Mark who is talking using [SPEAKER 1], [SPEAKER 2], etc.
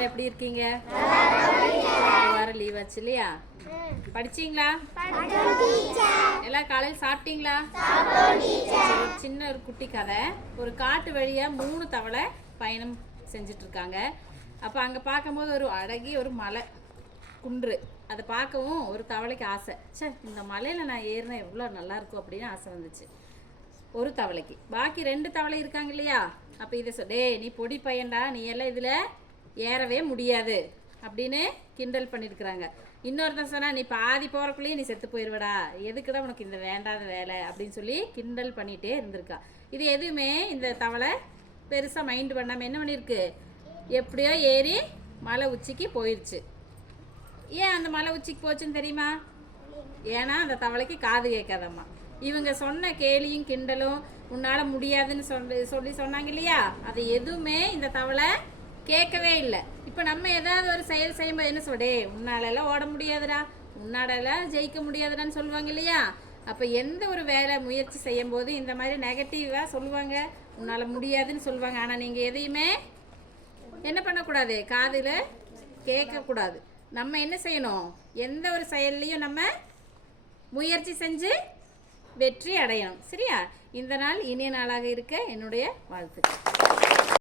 [SPEAKER 1] எல்லாரும் எப்படி இருக்கீங்க? வாரம் லீவ் ஆச்சு இல்லையா படிச்சீங்களா? எல்லாம் காலையில் சாப்பிட்டீங்களா? சின்ன ஒரு குட்டி கதை. ஒரு காட்டு வழியா மூணு தவளை பயணம் செஞ்சுட்டு இருக்காங்க அப்போ அங்கே பார்க்கும்போது ஒரு அழகி ஒரு மலை குன்று. அதை பார்க்கவும் ஒரு தவளைக்கு ஆசை. ச்சே இந்த மலையில் நான் ஏறினா எவ்வளோ நல்லா இருக்கும் அப்படின்னு ஆசை வந்துச்சு. ஒரு தவளைக்கு. பாக்கி ரெண்டு தவளை இருக்காங்க இல்லையா? அப்போ இதை சொல் டேய் நீ பொடி பையன்டா நீ எல்லாம் இதில் ஏறவே முடியாது அப்படின்னு கிண்டல் பண்ணியிருக்கிறாங்க இன்னொருத்தன் சொன்னால் நீ பாதி போகிறக்குள்ளேயே நீ செத்து போயிடுவடா எதுக்குடா உனக்கு இந்த வேண்டாத வேலை? அப்படின்னு சொல்லி கிண்டல் பண்ணிகிட்டே இருந்திருக்கா. இது எதுவுமே இந்த தவளை பெருசாக மைண்ட் பண்ணாமல் என்ன பண்ணியிருக்கு? எப்படியோ ஏறி மலை உச்சிக்கு போயிடுச்சு ஏன் அந்த மலை உச்சிக்கு போச்சுன்னு தெரியுமா? ஏன்னா அந்த தவளைக்கு காது கேட்காதம்மா. இவங்க சொன்ன கேலியும் கிண்டலும் உன்னால் முடியாதுன்னு சொல்லி சொல்லி சொன்னாங்க இல்லையா? அது எதுவுமே இந்த தவளை கேட்கவே இல்லை. இப்போ நம்ம ஏதாவது ஒரு செயல் செய்யும்போது என்ன சொல்றே உன்னாலெல்லாம் ஓட முடியாதுடா. உன்னாலெல்லாம் ஜெயிக்க முடியாதுடான்னு சொல்லுவாங்க இல்லையா? அப்போ எந்த ஒரு வேலை முயற்சி செய்யும் போது இந்த மாதிரி நெகட்டிவாக சொல்லுவாங்க. உன்னால் முடியாதுன்னு சொல்லுவாங்க. ஆனால் நீங்கள் எதையுமே என்ன பண்ணக்கூடாது? காதில் கேட்கக்கூடாது. நம்ம என்ன செய்யணும்? எந்த ஒரு செயல்லையும் நம்ம முயற்சி செஞ்சு வெற்றி அடையணும். சரியா? இந்த நாள் இனிய நாளாக இருக்க என்னுடைய வாழ்த்துக்கள்.